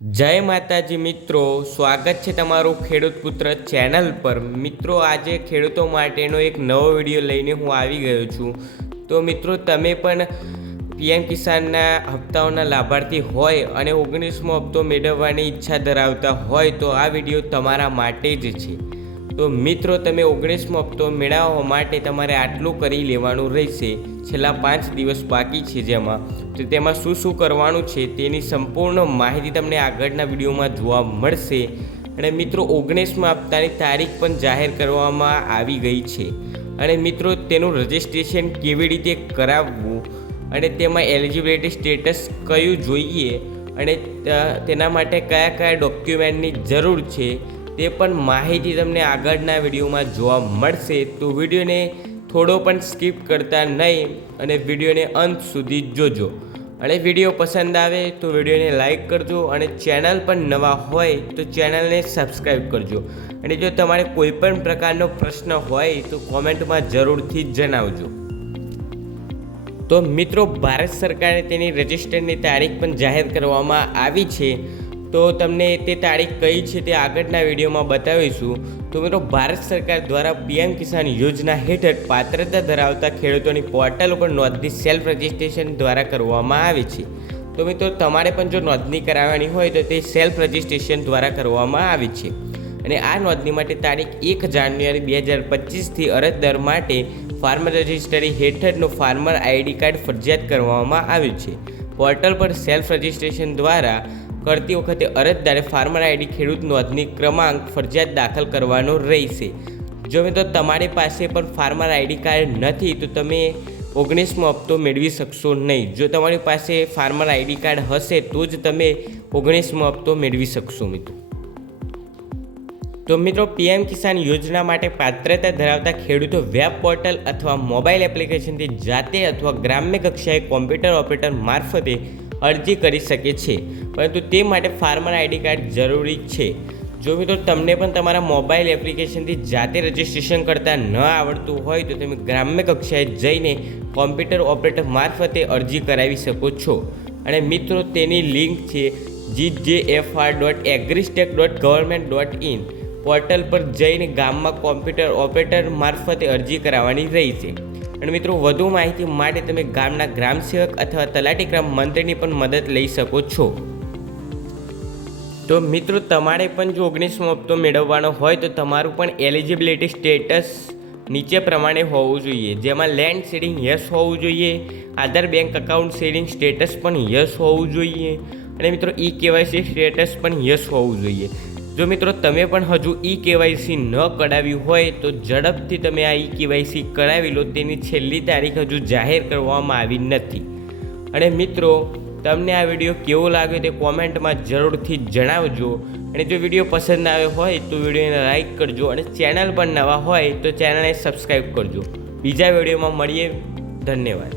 જય માતાજી મિત્રો, સ્વાગત છે તમારું ખેડૂત પુત્ર ચેનલ પર। મિત્રો, આજે ખેડૂતો માટેનો એક નવો વિડીયો લઈને હું આવી ગયો છું। તો મિત્રો, તમે પણ પીએમ કિસાનના હપ્તાઓના લાભાર્થી હોય અને 19મો હપ્તો મેળવવાની ઈચ્છા ધરાવતા હોય તો આ વિડીયો તમારા માટે જ છે। તો મિત્રો, તમે 19મો હપ્તો મેળવવા માટે તમારે આટલું કરી લેવાનું રહેશે। છેલ્લા 5 દિવસ બાકી છે, તેમાં શું કરવાનું છે તેની સંપૂર્ણ માહિતી તમને આગળના વિડીયોમાં જોવા મળશે। અને મિત્રો, 19મા હપ્તાની તારીખ પણ જાહેર કરવામાં આવી ગઈ છે। અને મિત્રો, તેનું રજિસ્ટ્રેશન કેવી રીતે કરાવવું અને તેમાં એલિજિબિલિટી સ્ટેટસ કયું જોઈએ અને તેના માટે કયા કયા ડોક્યુમેન્ટની જરૂર છે તે પણ માહિતી તમને આગળના વિડીયોમાં જોવા મળશે। તો વિડીયોને થોડો પણ સ્કીપ કરતા નહીં અને વિડીયોને અંત સુધી જોજો। અને વિડીયો પસંદ આવે તો વિડીયોને લાઈક કરજો અને ચેનલ પણ નવા હોય તો ચેનલને સબસ્ક્રાઈબ કરજો। અને જો તમારે કોઈ પણ પ્રકારનો પ્રશ્ન હોય તો કોમેન્ટમાં જરૂરથી જણાવજો। તો મિત્રો, ભારત સરકારે તેની રજિસ્ટરની તારીખ પણ જાહેર કરવામાં આવી છે। તો તમને તે તારીખ કઈ છે તે આગળના વિડીયોમાં બતાવીશું। તો મિત્રો, ભારત સરકાર દ્વારા પીએમ કિસાન યોજના હેઠળ પાત્રતા ધરાવતા ખેડૂતોની પોર્ટલ ઉપર નોંધણી સેલ્ફ રજિસ્ટ્રેશન દ્વારા કરવામાં આવે છે। તો મિત્રો, તમારે પણ જો નોંધણી કરાવવાની હોય તો તે સેલ્ફ રજિસ્ટ્રેશન દ્વારા કરવામાં આવે છે। અને આ નોંધણી માટે તારીખ 1 જાન્યુઆરી 2025થી અરજદાર માટે ફાર્મર રજિસ્ટ્રી હેઠળનું ફાર્મર આઈડી કાર્ડ ફરજિયાત કરવામાં આવ્યું છે। પોર્ટલ પર સેલ્ફ રજિસ્ટ્રેશન દ્વારા કરતી વખતે અરજદારે ફાર્મર આઈડી ખેડૂત નોંધણી ક્રમાંક ફરજિયાત દાખલ કરવાનો રહેશે। જો મિત્રો તમારી પાસે પણ ફાર્મર આઈડી કાર્ડ નથી તો તમે 19મો હપ્તો મેળવી શકશો નહીં। જો તમારી પાસે ફાર્મર આઈડી કાર્ડ હશે તો જ તમે 19મો હપ્તો મેળવી શકશો મિત્રો। તો મિત્રો, પીએમ કિસાન યોજના માટે પાત્રતા ધરાવતા ખેડૂતો વેબ પોર્ટલ અથવા મોબાઈલ એપ્લિકેશનથી જાતે અથવા ગ્રામ્ય કક્ષાએ કોમ્પ્યુટર ઓપરેટર મારફતે અરજી કરી શકે છે, પરંતુ તે માટે ફાર્મર આઈડી કાર્ડ જરૂરી છે। જો મિત્રો તમને પણ તમારા મોબાઈલ એપ્લિકેશનથી જાતે રજિસ્ટ્રેશન કરતા ન આવડતું હોય તો તમે ગ્રામ્ય કક્ષાએ જઈને કોમ્પ્યુટર ઓપરેટર મારફતે અરજી કરાવી શકો છો। અને મિત્રો, તેની લિંક છે gjfr.agristek.government.in પોર્ટલ પર જઈને ગામમાં કોમ્પ્યુટર ઓપરેટર મારફતે અરજી કરાવવાની રહેશે। અને મિત્રો, વધુ માહિતી માટે તમે ગામના ગ્રામ સેવક અથવા તલાટી ગ્રામ મંત્રીની પણ મદદ લઈ શકો છો। તો મિત્રો, તમારે પણ જો 19મો હપ્તો મેળવવાનો હોય તો તમારું પણ એલિજિબિલિટી સ્ટેટસ નીચે પ્રમાણે હોવું જોઈએ, જેમાં લેન્ડ સીડિંગ યસ હોવું જોઈએ, આધાર બેંક અકાઉન્ટ સીડિંગ સ્ટેટસ પણ યસ હોવું જોઈએ અને મિત્રો કેવાયસી સ્ટેટસ પણ યસ હોવું જોઈએ। જો મિત્રો તમે પણ હજુ કેવાયસી ન કરાવ્યું હોય તો ઝડપથી તમે આ કેવાયસી કરાવી લો, તેની છેલ્લી તારીખ હજુ જાહેર કરવામાં આવી નથી। અને મિત્રો, તમને આ વિડીયો કેવો લાગ્યો તે કોમેન્ટમાં જરૂરથી જણાવજો। અને જો વિડીયો પસંદ આવ્યો હોય તો વિડીયોને લાઈક કરજો અને ચેનલ પર નવા હોય તો ચેનલને સબસ્ક્રાઈબ કરજો। બીજા વિડીયોમાં મળીએ, ધન્યવાદ।